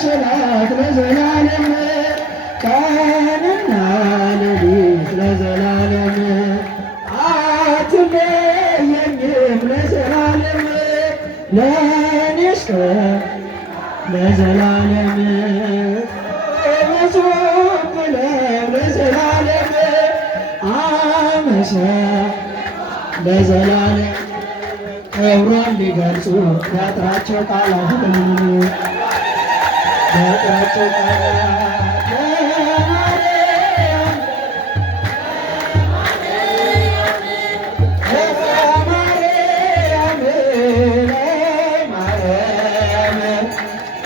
ስላት ለዘላለም ቀንና ሌሊት ለዘላለም አትለየኝም ለዘላለም ለኔስ ለዘላለም መጽሐፍ ብለው ለዘላለም አመሰ ለዘላለም ክብሯን ሊገልጹ ያጥራቸው ቃላት ያጥራቸው ቃላት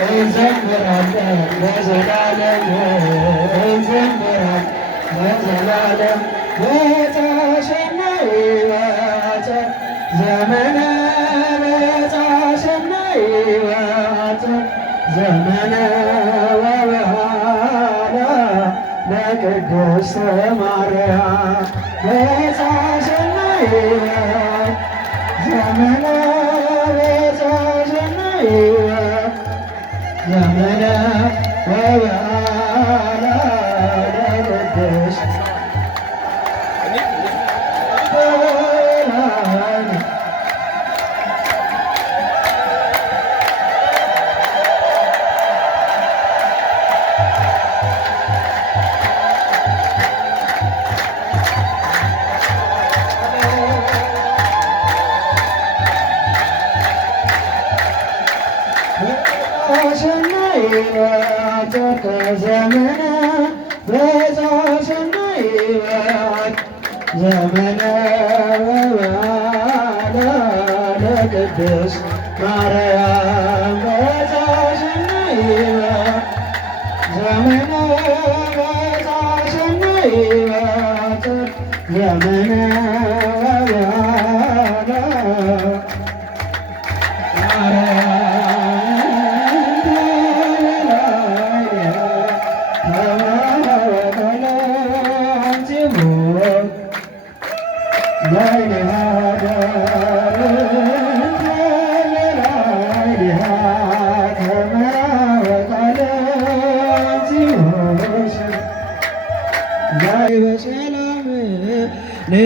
እንዘምራለን ለዘላለም እንዘምራለን ለዘላለም በጸሰናይ በአጸር ዘመነ በጸሰናይ በአጸር ዘመነ ወበዓላ ለቅድስት ማርያም በጸሰናይ ዘመነ በጸሰናይ ዘመነ ወበዓላ ለቅድስት ዘመነ በጸሰናይ ዘመነ ወበዓላ ለቅድስት ማርያም በጸሰናይ ዘመነ በጸሰናይ ዘመነ ወበዓላ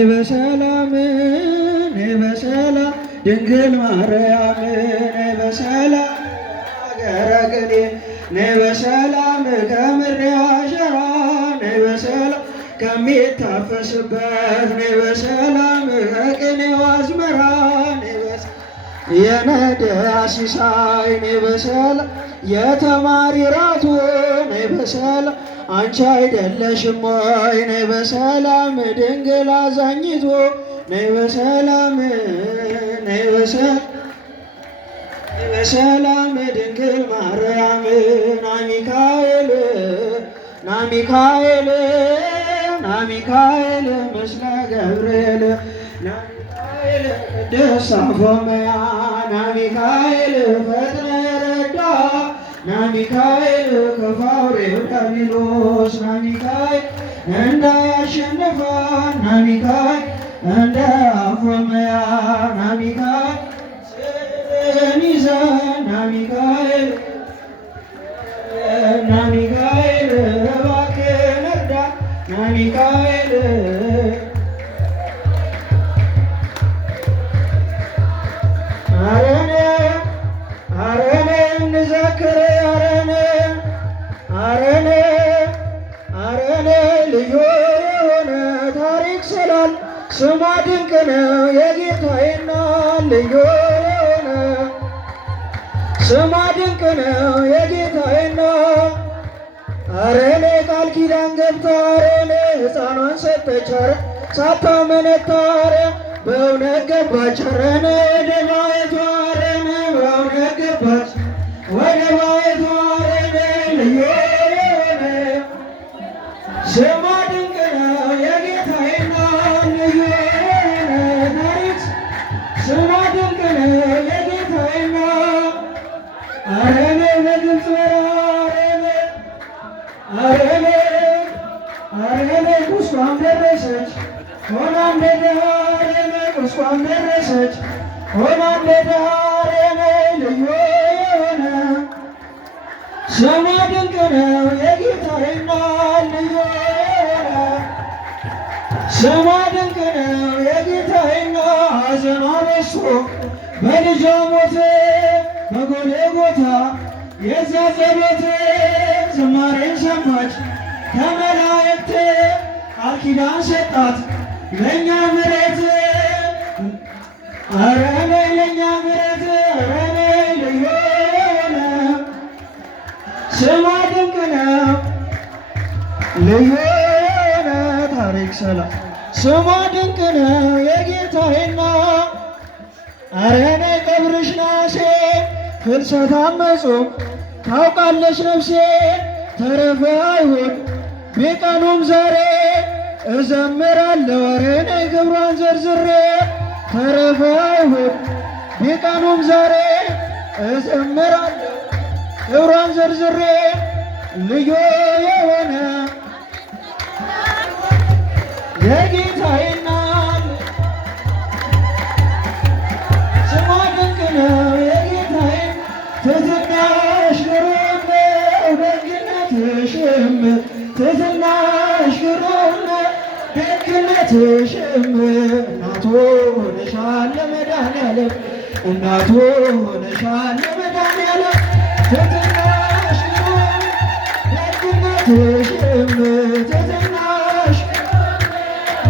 በሰላም ድንግል ማርያም በሰላም አገረ ቅኔ በሰላም ከምድረ አሸራ በሰላም ከሚታፈስበት በሰላም ከቅኔው አዝመራ የነደ ሲሳይ በሰላም የተማሪ ራቱ በሰላም አንቺ አይደለሽም ወይ ነይ በሰላም ድንግል አዛኝቱ ነይ በሰላም ነይ በሰላም ድንግል ማርያም ናሚካኤል ናሚካኤል ናሚካኤል ምስለ ገብርኤል ናሚካኤል ቅድስት አፎምያ ናሚካኤል ፈጥነ ረዳ ናሚካኤል ከፋውሬው ዳቢሎስ ናሚካኤል እንዳያሸንፋን ናሚካኤል እንደ አፎምያ ናሚካኤል ስዕልን ይዘን ናሚካኤል ናሚካኤል እባክህን እርዳን ናሚካኤል አረኔ እንዘክር አረኔ ልዩ የሆነ ታሪክ ስላል ስሟ ድንቅ ነው የጌታዬና ልዩ የሆነ ስሟ ድንቅ ነው የጌታዬና አረኔ ቃል ኪዳን ገብታ አረኔ ሕፃኗን ሰጠች ሳታመነታ በእውነት ገባች አረኔ ደማየቷ አረኔ በእውነት እንደ ዳር ቁስቋም ደረሰች ሆና እንደ ዳር ልዩ የሆነ ስሟ ድንቅ ነው የጌታዬ እናት ልዩ የሆነ ስሟ ድንቅ ነው የጌታዬ እናት ሐዘኗ በዝቶ በልጇ ሞት በጎልጎታ የዛ ጸሎት ዝማሬን ሰማች ከመላእክት ቃል ኪዳን ሰጣት ለእኛ ምሕረት ኧረ ነይ ለእኛ ምሕረት ኧረ ነይ ልዩ የሆነ ስሟ ድንቅ ነው ልዩ የሆነ ታሪክ ሰላም ስሟ ድንቅ ነው የጌታዬ እናት ኧረ ነይ ቀብርሽ ናሴ ፍልሰት አመፁም ታውቃለች ነፍሴ ተረፈ አይሁድ ቢቀኑም ዛሬ እዘምራለሁ ኧረ ነይ ክብሯን ዘርዝሬ ተረፈ አይሁድ ቢቀኑም ዛሬ እዘምራለሁ ክብሯን ዘርዝሬ ልዩ የሆነ የጌታዬ እናት ስሟ ድንቅ ነው የጌታዬ ትሕትናሽ ግሩም ነው ደግነትሽም ትሕትናሽ ግሩም ነው ደግነትሽም እናቱ ሆነሻል ለመድኃኒዓለም እናቱ ሆነሻል ለመድኃኒዓለም ትሕትናሽ ግሩም ደግነትሽም ትሕትናሽ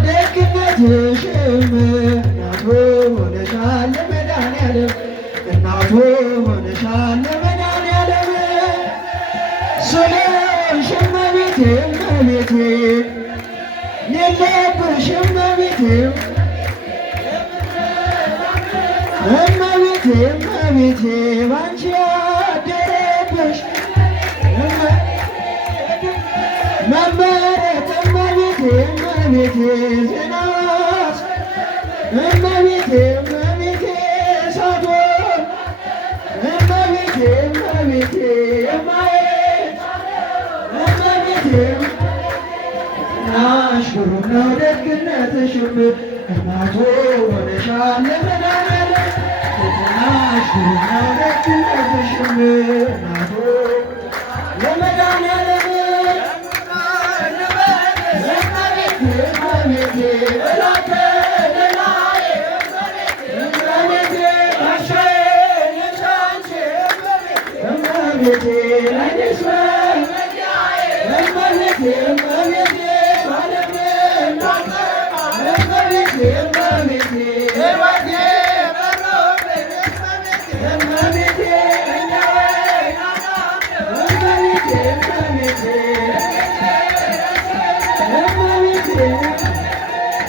ደግነትሽም እናቱ ሆነሻል ለመድኃኒዓለም እናቱ ሆነሻል ለመድኃኒዓለም ስለሆንሽ እመቤቴ እመቤቴ የለብሽ እመቤቴ እመቤቴ እመቤቴ ባንቺ ያደረብሽ መመረጥ እመቤቴ እመቤቴ ዜናዋስ እመቤቴ እመቤቴ ሳትሆን እመቤቴ እመቤቴ ማየት እመቤቴ ናሽ ግሩም ነው ደግነትሽም እናቱ ሆነሻል ለመድኃኒዓለም ናሽ ግሩም ነው ደግነትሽም እናቱ ለመድኃኒዓለም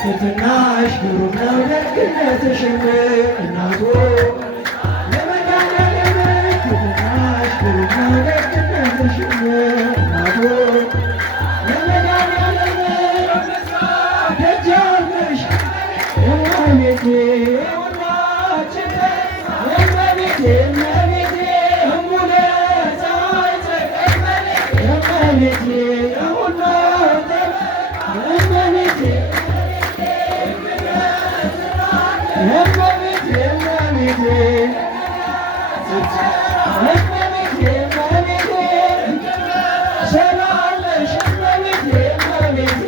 ትሕትናሽ ግሩም ነው ደግነትሽም እናቱ ለመድኃኒዓለም ትሕትናሽ ግሩም ነው ደግነትሽም እናቱ ለመድኃኒዓለም ደጃፍ ነሽ እመቤቴ ሁላችን እመቤቴ እመቤቴ እሙለ ፀሐይ እመቤቴ የሁሉ እመቤቴ እመቤቴ እመቤቴ እመቤቴ እመቤቴ ሰላም ነሽ እመቤቴ እመቤቴ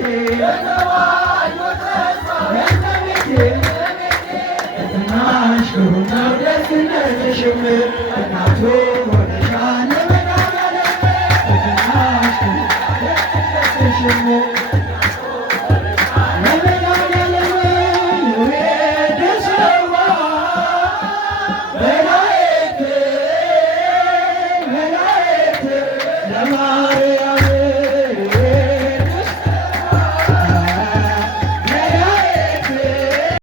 እመቤቴ ትሕትናሽ ግሩም ነው ደግነትሽም እናቱ